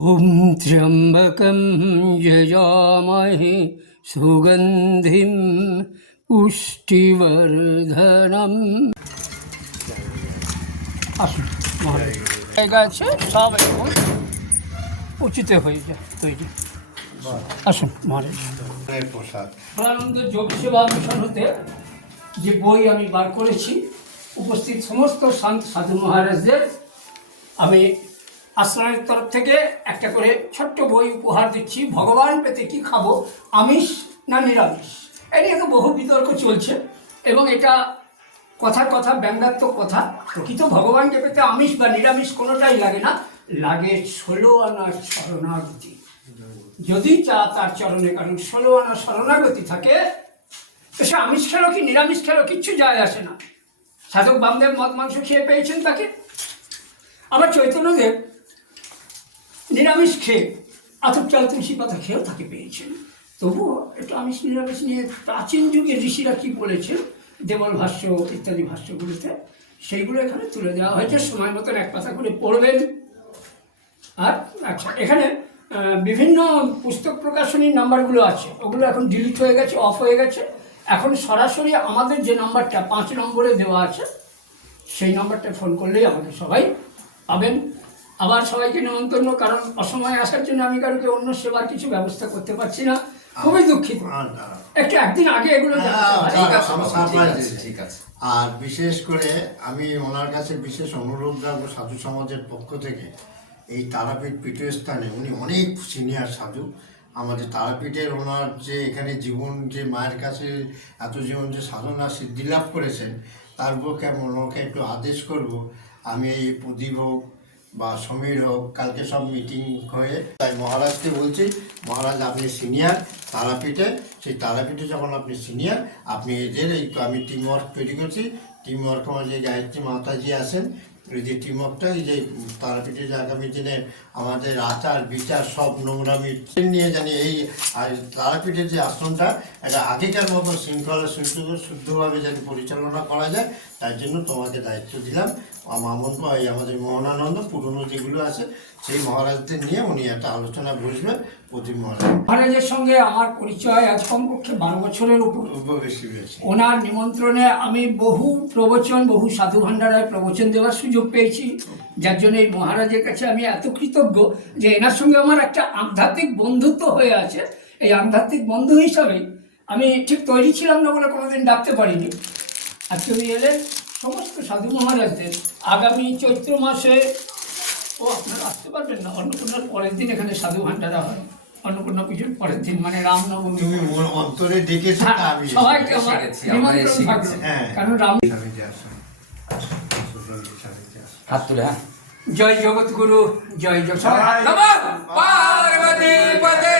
ॐ त्र्यम्बकं यजामहे सुगन्धिं पुष्टिवर्धनम्। আসুন জায়গা আছে, সব এখন উচিত হয়ে যায় তৈরি। আসুন মহারাজ। প্রাণানন্দ যোগ সেবা মিশন হতে যে বই আমি বার করেছি, উপস্থিত সমস্ত সন্ত সাধু মহারাজদের আমি আশ্রমের তরফ থেকে একটা করে ছোট্ট বই উপহার দিচ্ছি। ভগবান পেতে কি খাবো, আমিষ না নিরামিষ, এই নিয়ে তো বহু বিতর্ক চলছে এবং এটা কথা ব্যঙ্গাত্মক কথা। প্রকৃত ভগবানকে পেতে আমিষ বা নিরামিষ কোনোটাই লাগে না, লাগে 16 আনার শরণাগতি। যদি চা তার চরণে, কারণ 16 আনার শরণাগতি থাকে তো সে আমিষ খেলো কি নিরামিষ খেলো কিচ্ছু যায় আসে না। সাধক বামদেব মদ মাংস খেয়ে পেয়েছেন তাকে, আবার চৈতন্যদেব নিরামিষ খেয়ে আতপ চাল তুলসী পাতা খেয়েও তাকে পেয়েছেন। তবুও একটু আমিষ নিরামিষ নিয়ে প্রাচীন যুগের ঋষিরা কী বলেছেন, দেবল ভাষ্য ইত্যাদি ভাষ্যগুলোতে সেইগুলো এখানে তুলে দেওয়া হয়েছে। সময় মতন এক পাতা করে পড়বেন। আর আচ্ছা, এখানে বিভিন্ন পুস্তক প্রকাশনীর নাম্বারগুলো আছে, ওগুলো এখন ডিলিট হয়ে গেছে, অফ হয়ে গেছে। এখন সরাসরি আমাদের যে নাম্বারটা 5 নম্বরে দেওয়া আছে সেই নাম্বারটা ফোন করলেই আমাকে সবাই পাবেন। আবার সবাইকে নিমন্ত্রণ, কারণ অসময়ে আসার জন্য আমি কারোকে অন্য সেবার কিছু ব্যবস্থা করতে পারছি না, খুবই দুঃখিত। একদিন আগে এগুলো ঠিক আছে। আর বিশেষ করে আমি ওনার কাছে বিশেষ অনুরোধ রাখবো সাধু সমাজের পক্ষ থেকে, এই তারাপীঠ পীঠস্থানে উনি অনেক সিনিয়র সাধু। আমাদের তারাপীঠের ওনার যে এখানে জীবন, যে মায়ের কাছে এত জীবন যে সাধনা সিদ্ধি লাভ করেছেন, তার পক্ষে আমি ওনাকে একটু আদেশ করব, আমি এই প্রদীপ হোক বা সমীর হোক, কালকে সব মিটিং হয়ে, তাই মহারাজকে বলছি, মহারাজ আপনি সিনিয়র তারাপীঠে, সেই তারাপীঠে যখন আপনি সিনিয়র, আপনি এদের এই আমি টিম ওয়ার্ক তৈরি করছি। টিম ওয়ার্ক আমার যে গায়ত্রী মাতাজি আছেন, এই যে টিম ওয়ার্কটা, এই যে তারাপীঠে যে আগামী দিনে আমাদের আচার বিচার সব নোংরামি নিয়ে জানি, এই তারাপীঠের যে আশ্রমটা এটা আগেকার মতো শৃঙ্খলা শুদ্ধভাবে যাতে পরিচালনা করা যায়, তার জন্য তোমাকে দায়িত্ব দিলাম। মামন্ত এই আমাদের মোহনানন্দ পুরনো যেগুলো আছে সেই মহারাজদের নিয়ে উনি একটা আলোচনা বসবেন। প্রতি মহারাজের সঙ্গে আমার পরিচয় আজ কমপক্ষে 12 বছরের উপর বেশি হয়েছে। ওনার নিমন্ত্রণে আমি বহু প্রবচন, বহু সাধু ভাণ্ডারায় প্রবচন দেওয়ার সুযোগ পেয়েছি, যার জন্য এই মহারাজের কাছে আমি এত কৃতজ্ঞ যে এনার সঙ্গে আমার একটা আধ্যাত্মিক বন্ধুত্ব হয়ে আছে। এই আধ্যাত্মিক বন্ধু হিসাবে আমি ঠিক তৈরি ছিলাম না বলে কোনোদিন ডাকতে পারিনি। আজকে উনি এলেন সমস্ত সাধু মহারাজদের আগামী চৈত্র মাসে, ও আপনারা আসতে পারবেন না, অন্নপূর্ণার পরের দিন এখানে সাধু ভাণ্ডারা হয়, অন্নপূর্ণা পুজোর পরের দিন, মানে রামনবমী। অন্তরে ডেকেছি, সবাইকে আমার নিমন্ত্রণ থাকবে, কারণ রাম। হাত তুলে, হ্যাঁ। জয় জগৎগুরু, জয় জয় পার্বতী পদে।